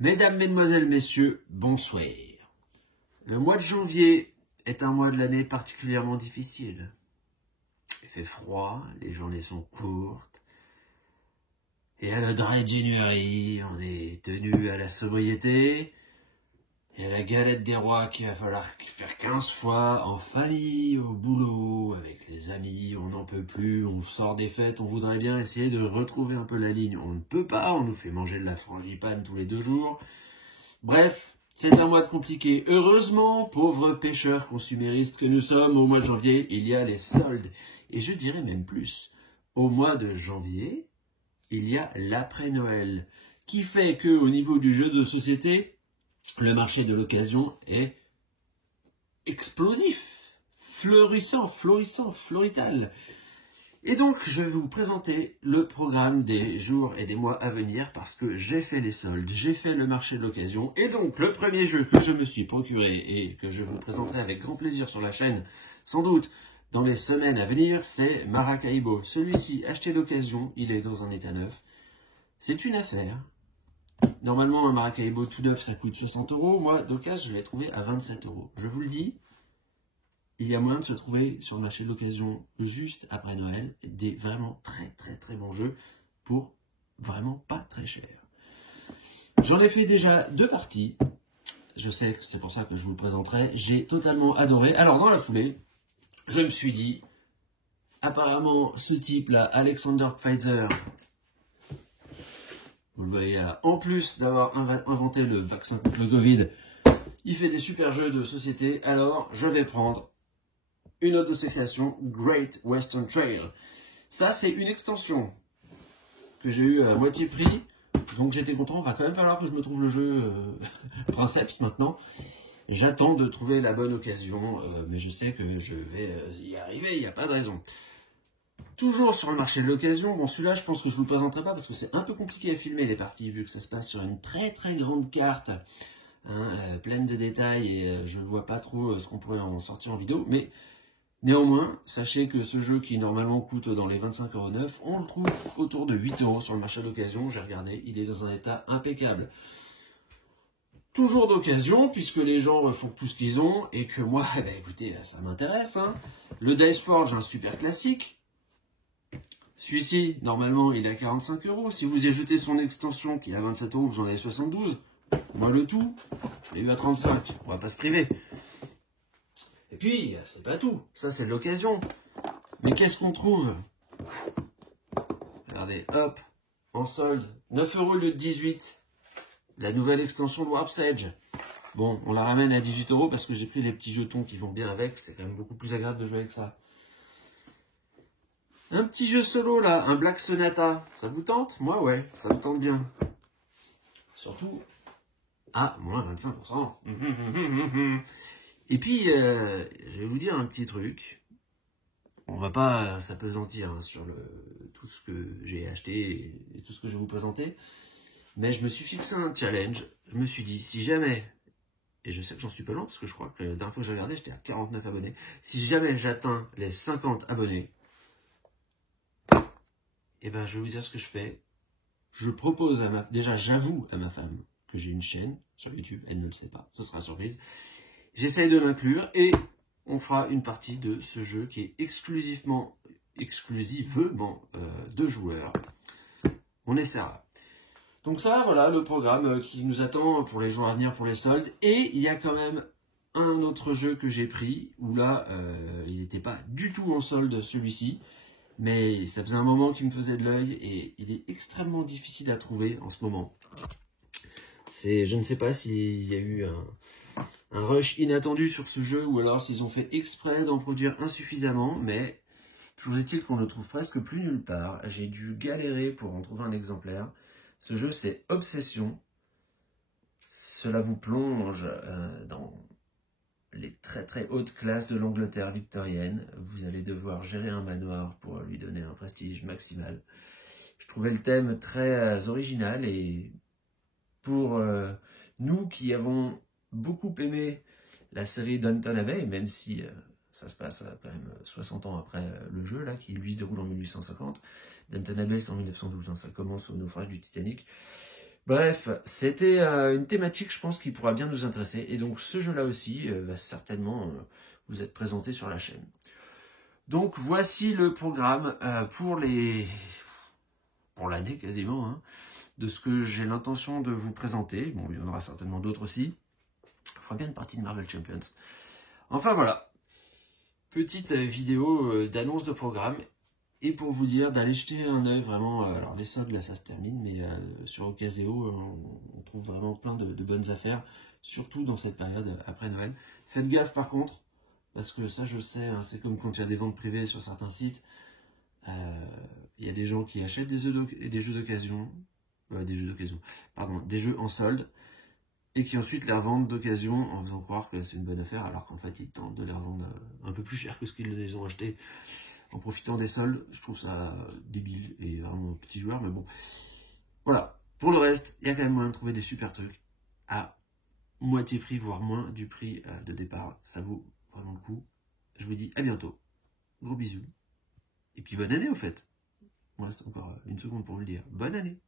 Mesdames, Mesdemoiselles, Messieurs, bonsoir. Le mois de janvier est un mois de l'année particulièrement difficile. Il fait froid, les journées sont courtes. Et à le Dry January, on est tenu à la sobriété. Et à la galette des rois qu'il va falloir faire 15 fois en famille, au boulot, avec les amis, on n'en peut plus, on sort des fêtes, on voudrait bien essayer de retrouver un peu la ligne. On ne peut pas, on nous fait manger de la frangipane tous les 2 jours. Bref, c'est un mois compliqué. Heureusement, pauvres pêcheurs consuméristes que nous sommes, au mois de janvier, il y a les soldes. Et je dirais même plus, au mois de janvier, il y a l'après-Noël, qui fait que au niveau du jeu de société, le marché de l'occasion est explosif, florissant, florital. Et donc, je vais vous présenter le programme des jours et des mois à venir parce que j'ai fait les soldes, j'ai fait le marché de l'occasion. Et donc, le premier jeu que je me suis procuré et que je vous présenterai avec grand plaisir sur la chaîne, sans doute dans les semaines à venir, c'est Maracaibo. Celui-ci, acheté d'occasion, il est dans un état neuf. C'est une affaire. Normalement, un Maracaibo tout neuf, ça coûte 60 €. Moi, d'occasion, je l'ai trouvé à 27 €. Je vous le dis, il y a moyen de se trouver sur le marché de l'occasion juste après Noël des vraiment très bons jeux pour vraiment pas très cher. J'en ai fait déjà 2 parties. Je sais que c'est pour ça que je vous le présenterai. J'ai totalement adoré. Alors, dans la foulée, je me suis dit, apparemment, ce type-là, Alexander Pfizer, vous le voyez là, en plus d'avoir inventé le vaccin contre le Covid, il fait des super jeux de société. Alors, je vais prendre une autre de ses créations, Great Western Trail. Ça, c'est une extension que j'ai eu à moitié prix. Donc, j'étais content. Il va quand même falloir que je me trouve le jeu Princeps maintenant. J'attends de trouver la bonne occasion, mais je sais que je vais y arriver, il n'y a pas de raison. Toujours sur le marché de l'occasion, bon celui-là je pense que je ne vous le présenterai pas parce que c'est un peu compliqué à filmer les parties vu que ça se passe sur une très grande carte, hein, pleine de détails et je ne vois pas trop ce qu'on pourrait en sortir en vidéo, mais néanmoins, sachez que ce jeu qui normalement coûte dans les 25,09 €, on le trouve autour de 8 € sur le marché de l'occasion, j'ai regardé, il est dans un état impeccable. Toujours d'occasion, puisque les gens font tout ce qu'ils ont, et que moi, eh ben, écoutez, ça m'intéresse. Hein. Le Dice Forge, un super classique. Celui-ci, normalement, il est à 45 €. Si vous y ajoutez son extension, qui est à 27 €, vous en avez 72. Moi, le tout, je l'ai eu à 35. On va pas se priver. Et puis, c'est pas tout. Ça, c'est de l'occasion. Mais qu'est-ce qu'on trouve? Regardez, hop, en solde, 9 € au lieu de 18. La nouvelle extension de Warp's Edge. Bon, on la ramène à 18 € parce que j'ai pris les petits jetons qui vont bien avec. C'est quand même beaucoup plus agréable de jouer avec ça. Un petit jeu solo là, un Black Sonata. Ça vous tente? Moi, ouais, ça me tente bien. Surtout à moins 25%. Et puis, je vais vous dire un petit truc. On va pas s'apesantir hein, sur tout ce que j'ai acheté et tout ce que je vais vous présenter. Mais je me suis fixé un challenge. Je me suis dit, si jamais, et je sais que j'en suis pas loin, parce que je crois que la dernière fois que j'ai regardé, j'étais à 49 abonnés. Si jamais j'atteins les 50 abonnés, eh ben, je vais vous dire ce que je fais. Je propose déjà, j'avoue à ma femme que j'ai une chaîne sur YouTube. Elle ne le sait pas. Ce sera surprise. J'essaye de l'inclure et on fera une partie de ce jeu qui est exclusivement 2 joueurs. On essaiera. Donc ça, voilà le programme qui nous attend pour les jours à venir, pour les soldes. Et il y a quand même un autre jeu que j'ai pris, où là, il n'était pas du tout en solde celui-ci. Mais ça faisait un moment qu'il me faisait de l'œil et il est extrêmement difficile à trouver en ce moment. Je ne sais pas s'il y a eu un rush inattendu sur ce jeu ou alors s'ils ont fait exprès d'en produire insuffisamment. Mais toujours est-il qu'on ne trouve presque plus nulle part. J'ai dû galérer pour en trouver un exemplaire. Ce jeu, c'est Obsession. Cela vous plonge dans les très hautes classes de l'Angleterre victorienne. Vous allez devoir gérer un manoir pour lui donner un prestige maximal. Je trouvais le thème très original et pour nous qui avons beaucoup aimé la série Downton Abbey, même si ça se passe quand même 60 ans après le jeu, là, qui lui se déroule en 1850. Downton Abbey, c'est en 1912, hein, ça commence au naufrage du Titanic. Bref, c'était une thématique, je pense, qui pourra bien nous intéresser. Et donc, ce jeu-là aussi va certainement vous être présenté sur la chaîne. Donc, voici le programme pour l'année quasiment, hein, de ce que j'ai l'intention de vous présenter. Bon, il y en aura certainement d'autres aussi. Il fera bien une partie de Marvel Champions. Enfin, voilà. Petite vidéo d'annonce de programme. Et pour vous dire d'aller jeter un œil vraiment, alors les soldes là ça se termine, mais sur Ocaseo on trouve vraiment plein de bonnes affaires, surtout dans cette période après Noël. Faites gaffe par contre, parce que ça je sais, hein, c'est comme quand il y a des ventes privées sur certains sites, il y a des gens qui achètent des jeux d'occasion, des jeux en solde, et qui ensuite les revendent d'occasion en faisant croire que c'est une bonne affaire, alors qu'en fait ils tentent de les revendre un peu plus cher que ce qu'ils les ont achetés. En profitant des soldes, je trouve ça débile et vraiment petit joueur, mais bon. Voilà. Pour le reste, il y a quand même moyen de trouver des super trucs à moitié prix, voire moins du prix de départ. Ça vaut vraiment le coup. Je vous dis à bientôt. Gros bisous. Et puis bonne année au fait. Il me reste encore une seconde pour vous le dire. Bonne année.